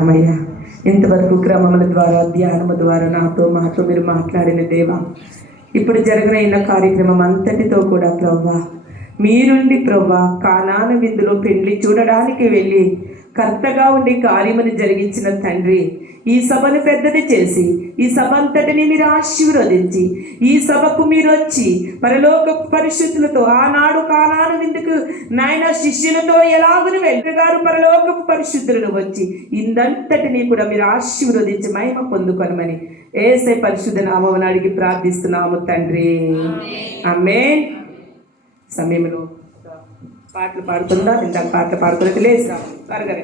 అమ్మయ్యా, ఇంతవరకు క్రమముల ద్వారా ధ్యానము ద్వారా మాతో మీరు మాట్లాడిన దేవా, ఇప్పుడు జరగనైన కార్యక్రమం అంతటితో కూడా ప్రవ్వా మీరుండి ప్రవ్వా కానాను విందులో పెళ్లి చూడడానికి వెళ్ళి కర్తగా ఉండి కార్యముని జరిగించిన తండ్రి, ఈ సభను పెద్దది చేసి ఈ సభ అంతటిని మీరు ఆశీర్వదించి ఈ సభకు మీరు వచ్చి పరలోక పరిశుద్ధులతో ఆనాడు కానాను విందుకు నాయన శిష్యులతో ఎలాగును వెళ్ళగారు పరలోక పరిశుద్ధులను వచ్చి ఇందంతటిని కూడా మీరు ఆశీర్వదించి మహిమ పొందుకొనమని యేసే పరిశుద్ధ నామమున అడిగి ప్రార్థిస్తున్నాము తండ్రి, ఆమేన్. సమయంలో పాటలు పాడుతుందా? ఇందాక పాటలు పాడుకున్నట్టు లేచిరా త్వరగా.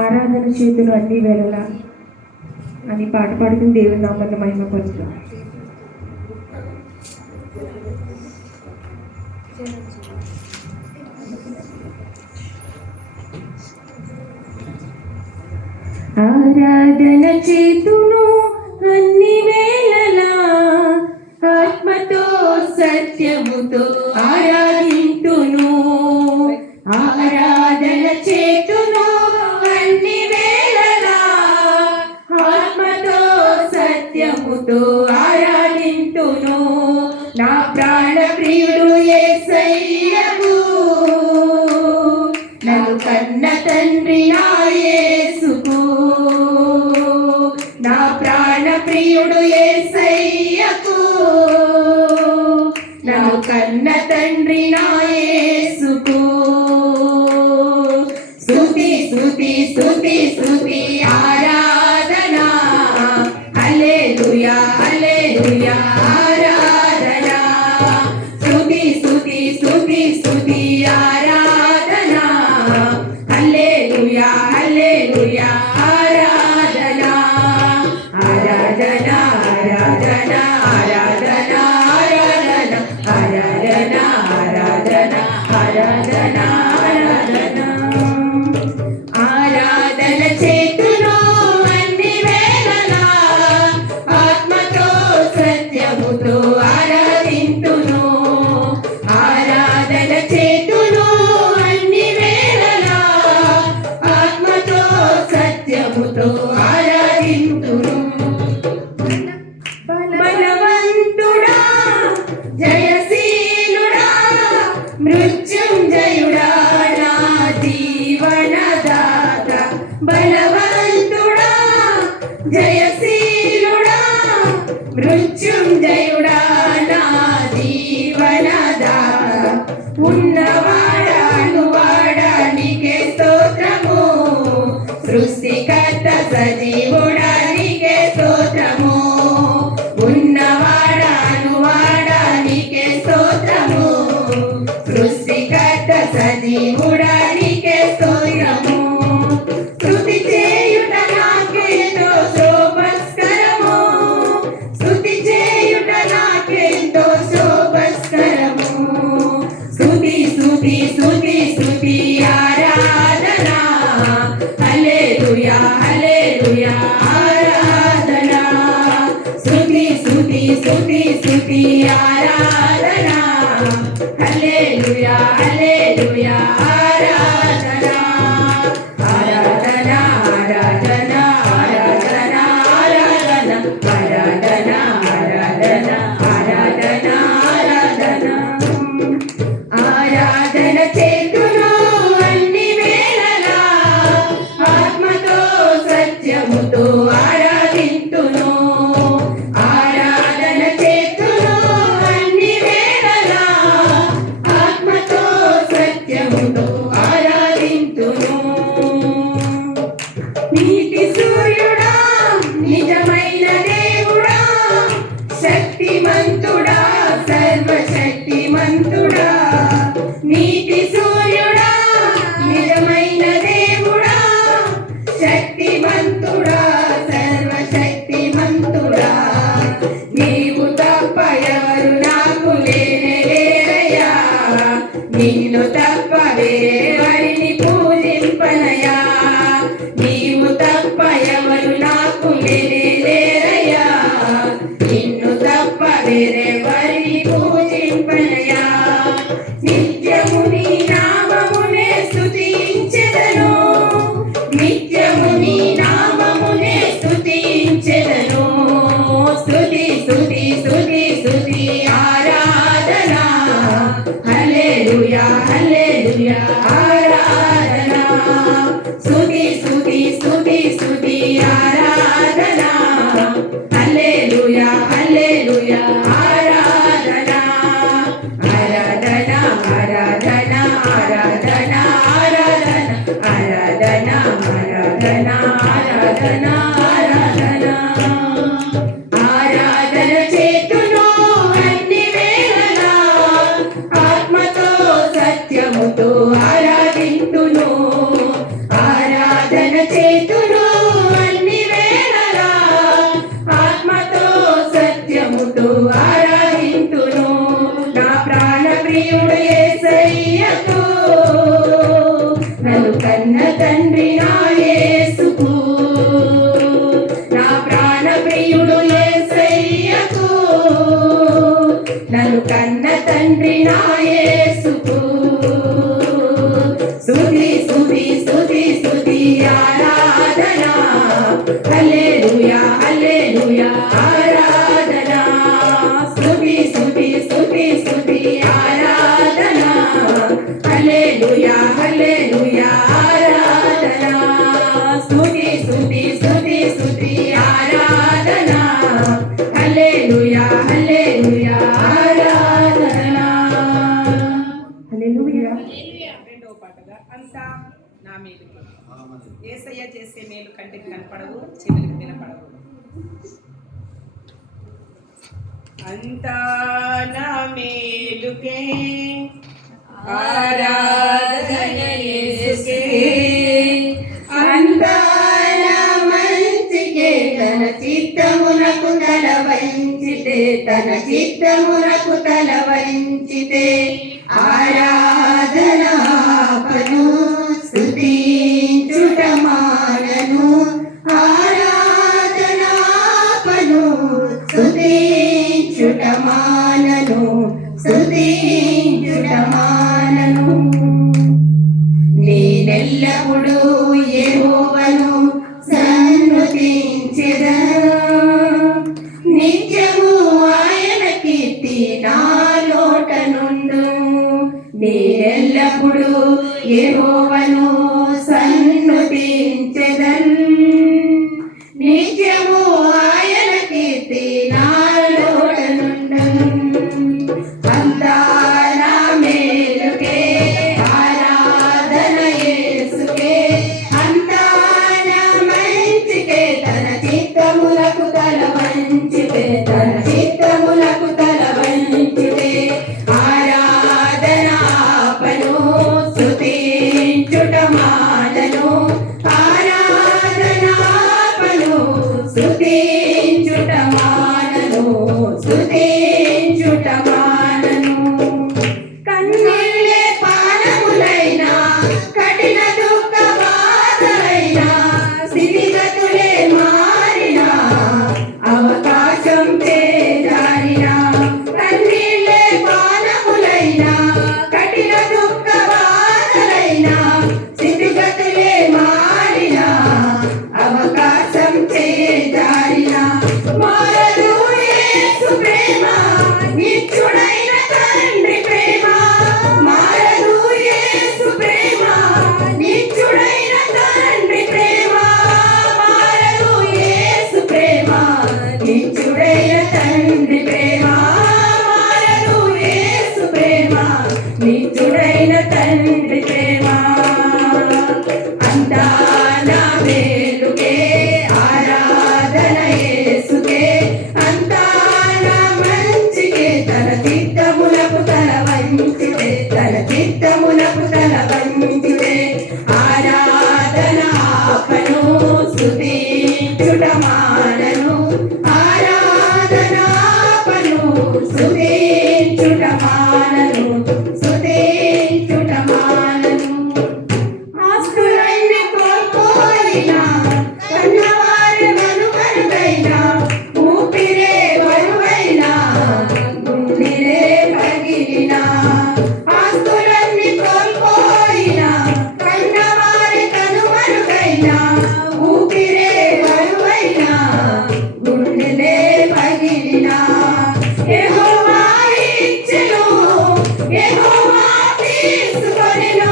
ఆరాధన చేతులు అన్ని వేళలా అని పాట పాడుకుని దేవుని నామాన్ని మహిమపరుస్తాం. ఆరాధన చేతును అన్ని వేళలా ఆత్మతో సత్యముతో ఆరాధింతును. ఆరాధన చేతును అన్ని వేళలా ఆత్మతో సత్యముతో ఆరాధింతును. నా ప్రాణ ప్రియుడు యేసయ్యకు, నన్ను కన్న తండ్రి నా యేసుకు. నా ప్రాణ ప్రియుడు యేసయ్యకు, నన్ను కన్న తండ్రి నా యేసుకు. స్తుతి స్తుతి స్తుతి స్తుతి ఆరాధన, హల్లెలూయా హల్లెలూయా ఆరాధన. స్తుతి స్తుతి స్తుతి స్తుతి ఆరాధన, హల్లెలూయా హల్లెలూయా ఆరాధన. ఆరాధన ఆరాధన ఆరాధన ఆరాధన ఆరాధన ఆరాధన ఆరాధన ఆరాధన. ఆరాధన చేతును అన్ని వేళలా ఆత్మతో సత్యముతో ఆరాధింతును. ఆరాధన చేతును అన్ని వేళలా ఆత్మతో సత్యముతో ఆరాధింతును. బలవంతుడా జయశీలుడా మృత్యుంజయుడా నా జీవనదాత. బలవంతుడా జయశీలుడా మృత్యుంజయుడా నా జీవనదాత. ఉన్నవాడా నీకే స్తోత్రము, సృష్టికర్త సజీవుడా నీకే స్తోత్రము. ఉన్నవాడా నీకే స్తోత్రము, సృష్టికర్త సజీవుడా నీకే స్తోత్రము. స్తుతి చేయుట నాకెంతో శోభస్కరము, స్తుతి చేయుట నాకెంతో శోభస్కరము. స్తుతి స్తుతి స్తుతి స్తుతి ఆరాధన, హల్లెలూయా ఆరాధన స్తుతి స్తుతి స్తుతి స్తుతి ఆరాధన హల్లెలూయా హల్లెలూయా ఆరాధన ఆరాధన ఆరాధన ఆరాధన ఆరాధన ఆరాధన ఆరాధన ఆరాధన ఆరాధన చేతును అన్ని వేళలా ఆత్మతో సత్యముతో ఆరాధింతును ఆరాధన చేతును అన్ని వేళలా ఆత్మతో సత్యముతో ఆరాధింతును నా ప్రాణ ప్రియుడు యేసయ్యకు నన్ను కన్న తండ్రి నా యేసుకు నా ప్రాణ ప్రియుడు యేసయ్యకు నన్ను కన్న తండ్రి నా యేసుకు స్తుతి స్తుతి స్తుతి స్తుతి ఆరాధన హల్లెలూయా హల్లెలూయా ఆరాధన స్తుతి స్తుతి స్తుతి స్తుతి ఆరాధన హల్లెలూయా హల్లెలూయా ఆరాధన స్తుతి స్తుతి స్తుతి స్తుతి ఆరాధన హల్లెలూయా హల్లెలూయా ఆరాధన హల్లెలూయా. రెండవ పాటగా అంతా నా మేలు యేసయ్య చేసే మేలు కంటికి కనపడవు చెవులకు వినపడవు. అంతా నా మేలుకే ఆరాధన యేసుకే అంతా నా మంచికే తన చిత్తమునకు తల వంచితే తన చిత్తమునకు తల వంచితే ఆరాధనాపను స్తుతించుట మానను ఆరాధనాపను స్తుతించుట మానను స్తుతించుట మానను నేనెల్లప్పుడూ యెహోవాను సన్నుతించెదను నిత్యము ఆయన కీర్తి నా నోట నుండు నేనెల్లప్పుడూ యెహోవాను సన్నుతించెదను నిత్యము ఆయన కీర్తి నా నోట నుండు అంతా నా మేలుకే ఆరాధన యేసుకే అంతా నా మంచికే తన చిత్తములకు తల వంచితే తన చిత్తములకు తల వంచితే ఆరాధనాపను స్తుతించుట మానను ఆరాధనాపను స్తుతించుట మానను స్తుతించుట మానను కన్నీళ్ళే పానములైన కఠిన దుఃఖ బాధలైన స్థితిగతులే మారిన అవకాశం చేజారిన కన్నీళ్ళే పానములైన కఠిన దుఃఖ బాధలైన స్థితిగతులే మారిన అవకాశం చేజారిన మారదు యేసు ప్రేమ నిత్యుడైన తండ్రి ప్రేమ మారదు యేసు ప్రేమ నిత్యుడైన తండ్రి ప్రేమ మారదు యేసు ప్రేమ నిత్యుడైన తండ్రి ప్రేమ మారదు యేసు ప్రేమ నిత్యుడైన తండ్రి ప్రేమ అంతా నా మేలుకే ఆరాధన యేసుకే అంతా నా మంచికే తన చిత్తములకు తల వంచితే తన చిత్తములకు తల వంచితే ఆరాధనాపను స్తుతించుట మానను ఆరాధనాపను స్తుతించుట మానను స్తుతించుట మానను ఆస్తులన్నీ కోల్పోయినా కన్నవారి మనుమరుగైనా ఊపిరే బరువైనా గుండెలే పగిలినా ఆస్తులన్నీ కోల్పోయినా కన్నవారి కనుమరుగైనా ఊపిరే బరువైనా గుండెలే పగిలినా యెహోవా ఇచ్చెను యెహోవా తీసుకొనెను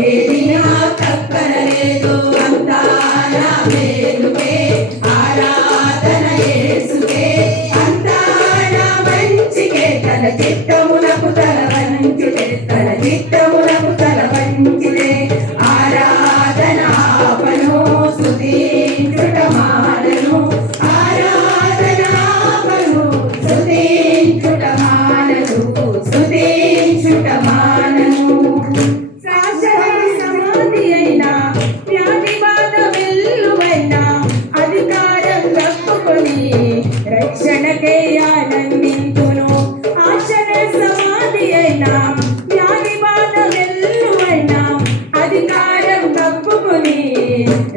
ఏది నాకు అక్కరలేదు, అంతా నా మేలుకే. ఆరాధన యేసుకే, అంతా నా మంచికే. తన చిత్తమునకు తల వంచుటే, తన చిత్తమునకు తల వంచుటే. ఆరాధన ఆపను, స్తుతించుట మానను. ఆరాధన ఆపను, స్తుతించుట మానను. స్తుతించుట మానను. శాశ్వత సమాధి అయినా, వ్యాధి బాధ వెల్లువైనా, అధికారం తప్పుకొని రక్షణకే ఆనందింతును. ఆశనే సమాధి అయినా, వ్యాధి బాధ వెల్లువైనా, అధికారం తప్పుకొని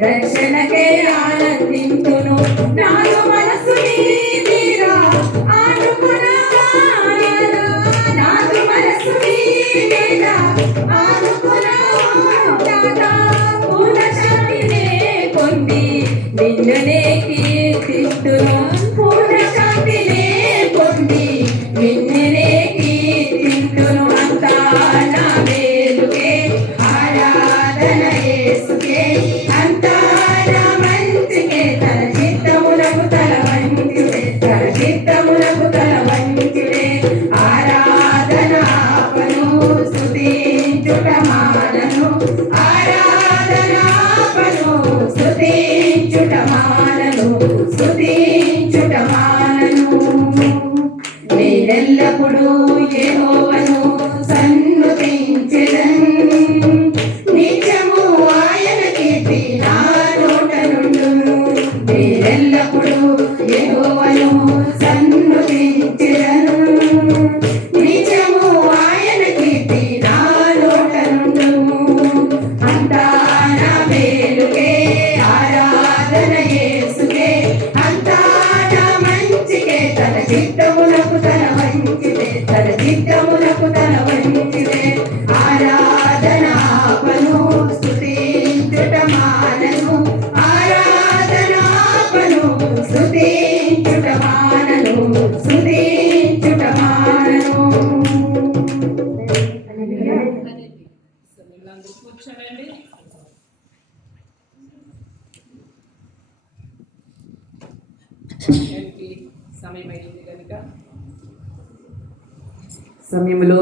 రక్షణకే ఆనందింతును. నాలో మనసు నీదిరా, ఆనుకున్నాను. నాలో మనసు నీదిరా, ఆనుకున్నాను. పూర్ణ శాంతినే పొంది నిన్నునే కీర్తిస్తును. పూర్ణ శాంతినే పొంది నిన్నునే కీర్తిస్తును. అంతా నా మేలుకే. ఆరాధన యేసుకే, అంతా నా మంచికే. తన చిత్తమునకు తల వంచుడే, తన చిత్తమునకు తల వంచుడే. ఆరాధన ఆపను, స్తుతించుట మానను. ఆరాధన ఆపను, స్తుతించుట మానను. స్తుతించుట మానను. నేనెల్లప్పుడూ యెహోవాను సన్నుతించెదన్. నిత్యము ఆయన కీర్తి నా నోట నుండును. నేనెల్లప్పుడూ యెహోవాను సన్నుతించెదన్. నిత్యము ఆయన కీర్తి నా నోట నుండును. అంతా నా మేలుకే. ఆరాధన యేసుకే, అంతా నా మంచికే. తన చిత్తమునకు తల వంచితే, తన చిత్తమునకు తల వంచితే. ఆరాధన ఆపను, స్తుతించుట మానను. ఆరాధన ఆపను, స్తుతించుట మానను. స్తుతించుట మానను. సో వీళ్ళందరూ కూర్చోనండి. సమయం అయింది కనుక సమయంలో